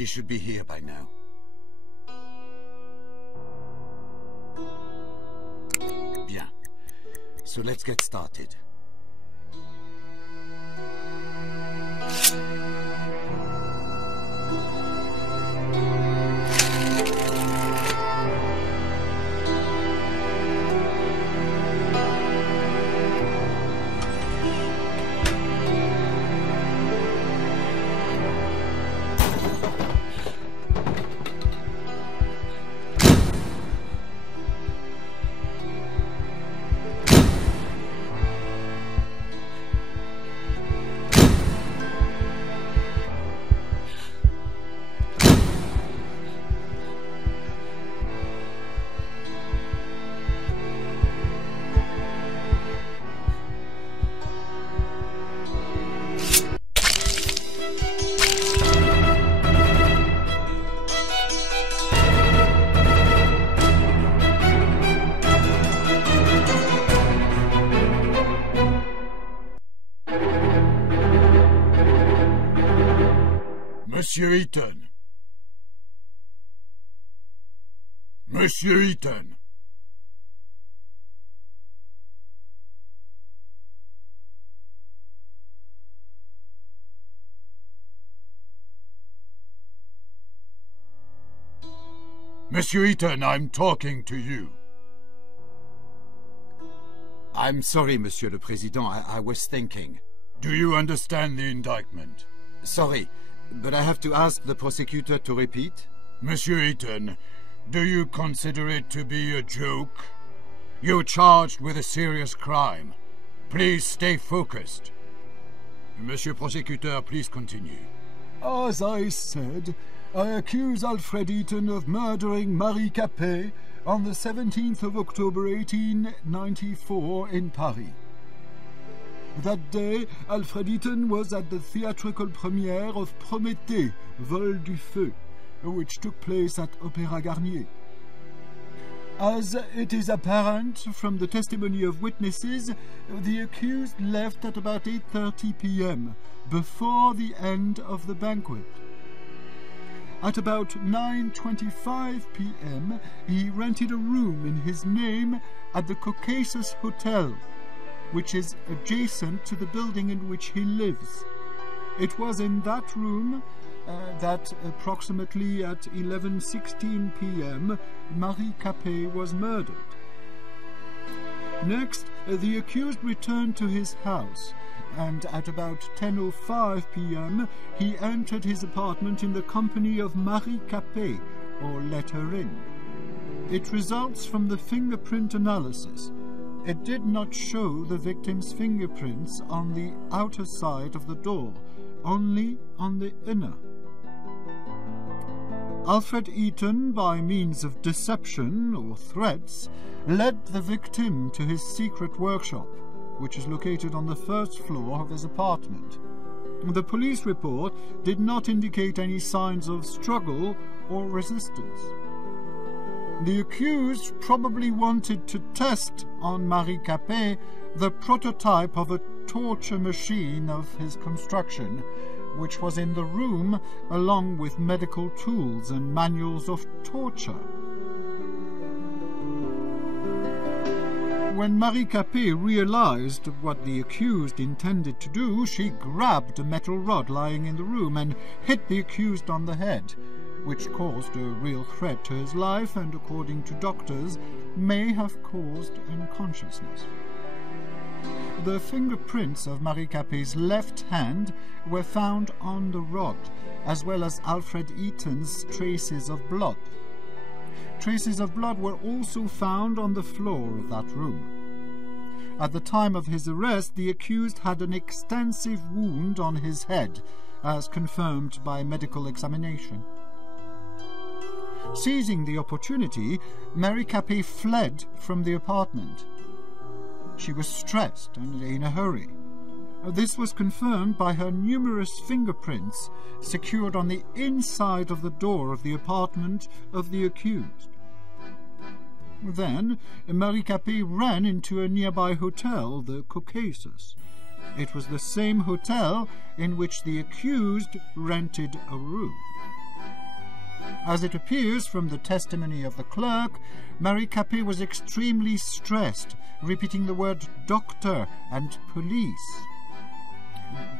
She should be here by now. Bien. So let's get started. Monsieur Eaton. Monsieur Eaton. Monsieur Eaton, I'm talking to you. I'm sorry, Monsieur le Président. I was thinking. Do you understand the indictment? Sorry, but I have to ask the prosecutor to repeat. Monsieur Eaton, do you consider it to be a joke? You're charged with a serious crime. Please stay focused. Monsieur Prosecutor, please continue. As I said, I accuse Alfred Eaton of murdering Marie Capet on the 17th of October 1894 in Paris. That day, Alfred Eaton was at the theatrical premiere of Prométhée, Vol du Feu, which took place at Opéra Garnier. As it is apparent from the testimony of witnesses, the accused left at about 8:30 p.m., before the end of the banquet. At about 9:25 p.m., he rented a room in his name at the Caucasus Hotel, which is adjacent to the building in which he lives. It was in that room that approximately at 11:16 p.m. Marie Capet was murdered. Next, the accused returned to his house, and at about 10:05 p.m. he entered his apartment in the company of Marie Capet, or let her in. It results from the fingerprint analysis. It did not show the victim's fingerprints on the outer side of the door, only on the inner. Alfred Eaton, by means of deception or threats, led the victim to his secret workshop, which is located on the first floor of his apartment. The police report did not indicate any signs of struggle or resistance. The accused probably wanted to test on Marie Capet the prototype of a torture machine of his construction, which was in the room along with medical tools and manuals of torture. When Marie Capet realized what the accused intended to do, she grabbed a metal rod lying in the room and hit the accused on the head, which caused a real threat to his life and, according to doctors, may have caused unconsciousness. The fingerprints of Marie Capet's left hand were found on the rod, as well as Alfred Eaton's traces of blood. Traces of blood were also found on the floor of that room. At the time of his arrest, the accused had an extensive wound on his head, as confirmed by medical examination. Seizing the opportunity, Marie Capet fled from the apartment. She was stressed and in a hurry. This was confirmed by her numerous fingerprints secured on the inside of the door of the apartment of the accused. Then, Marie Capet ran into a nearby hotel, the Caucasus. It was the same hotel in which the accused rented a room. As it appears from the testimony of the clerk, Marie Capet was extremely stressed, repeating the word doctor and police.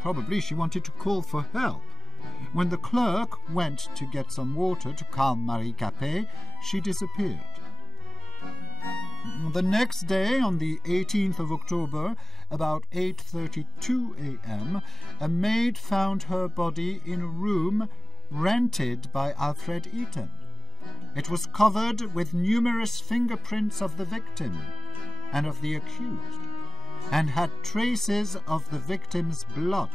Probably she wanted to call for help. When the clerk went to get some water to calm Marie Capet, she disappeared. The next day, on the 18th of October, about 8:32 a.m., a maid found her body in a room rented by Alfred Eaton. It was covered with numerous fingerprints of the victim and of the accused, and had traces of the victim's blood.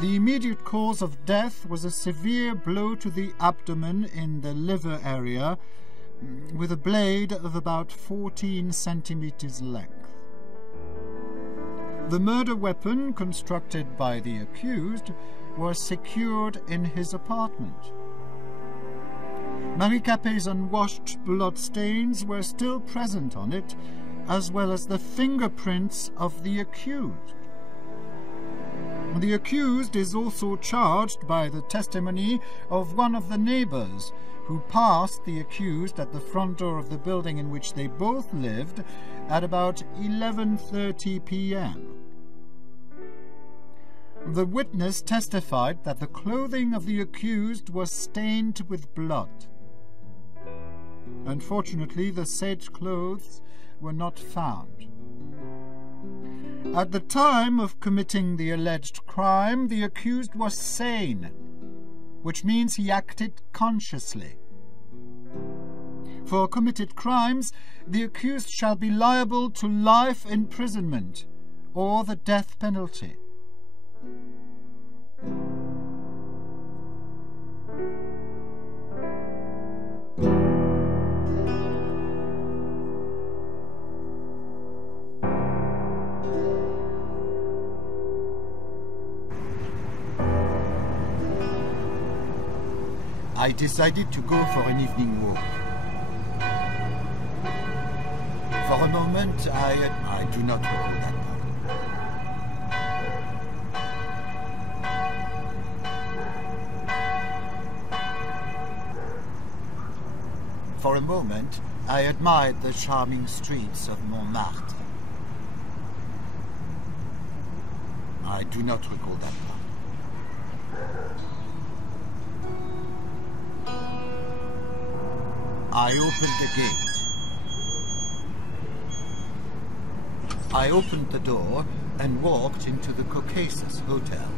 The immediate cause of death was a severe blow to the abdomen in the liver area, with a blade of about 14 centimeters length. The murder weapon, constructed by the accused, was secured in his apartment. Marie Capet's unwashed blood stains were still present on it, as well as the fingerprints of the accused. The accused is also charged by the testimony of one of the neighbors, who passed the accused at the front door of the building in which they both lived at about 11:30 p.m. The witness testified that the clothing of the accused was stained with blood. Unfortunately, the said clothes were not found. At the time of committing the alleged crime, the accused was sane, which means he acted consciously. For committed crimes, the accused shall be liable to life imprisonment or the death penalty. I decided to go for an evening walk. For a moment, I do not recall that moment. For a moment, I admired the charming streets of Montmartre. I do not recall that moment. I opened the gate. I opened the door and walked into the Caucasus Hotel.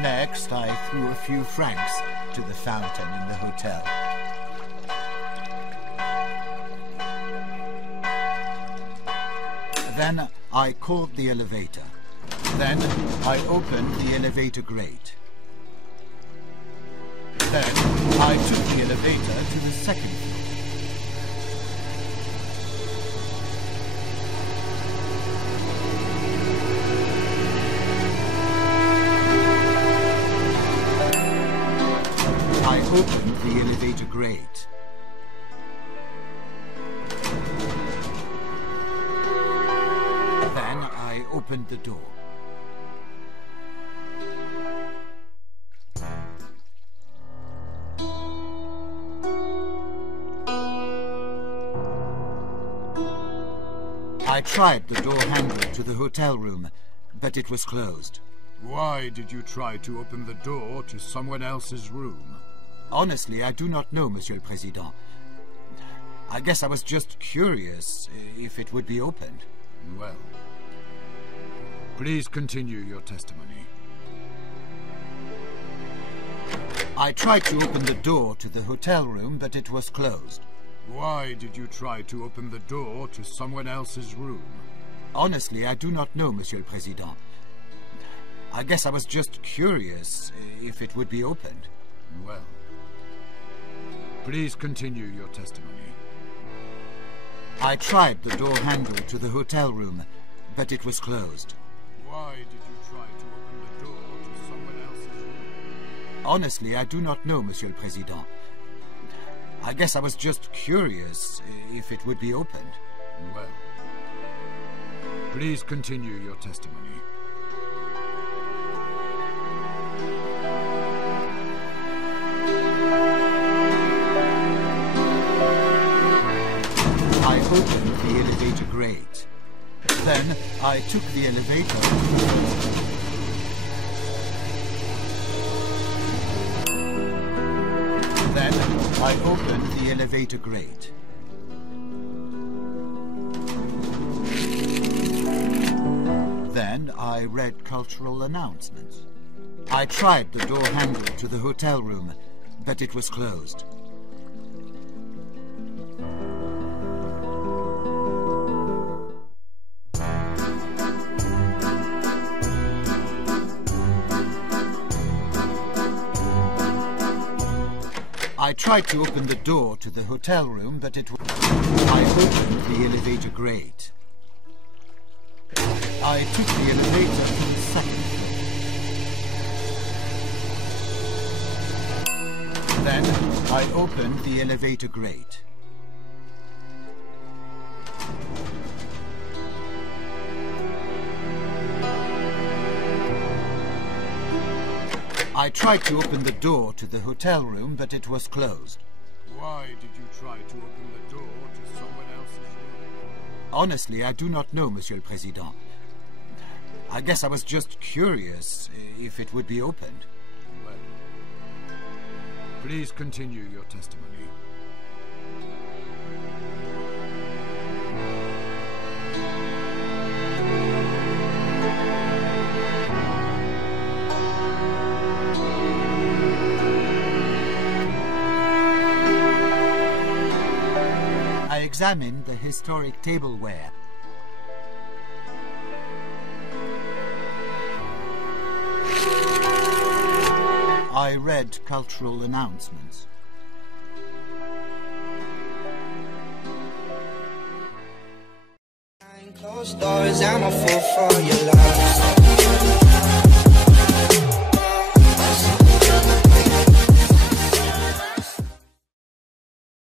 Next, I threw a few francs to the fountain in the hotel. Then I called the elevator. Then I opened the elevator grate. Then I took the elevator to the second floor. I opened the elevator grate. Then I opened the door. I tried the door handle to the hotel room, but it was closed. Why did you try to open the door to someone else's room? Honestly, I do not know, Monsieur le Président. I guess I was just curious if it would be opened. Well, please continue your testimony. I tried to open the door to the hotel room, but it was closed. Why did you try to open the door to someone else's room? Honestly, I do not know, Monsieur le Président. I guess I was just curious if it would be opened. Well, please continue your testimony. I tried the door handle to the hotel room, but it was closed. Why did you try to open the door to someone else's room? Honestly, I do not know, Monsieur le Président. I guess I was just curious if it would be opened. Well, please continue your testimony. I opened the elevator grate. Then I took the elevator. Then I opened the elevator grate. Then I read cultural announcements. I tried the door handle to the hotel room, but it was closed. I tried to open the door to the hotel room, but it was... I opened the elevator grate. I took the elevator to the second floor. Then I opened the elevator grate. I tried to open the door to the hotel room, but it was closed. Why did you try to open the door to someone else's room? Honestly, I do not know, Monsieur le Président. I guess I was just curious if it would be opened. Well, please continue your testimony. I examined the historic tableware. I read cultural announcements. Closed doors, I'm a fool for your love.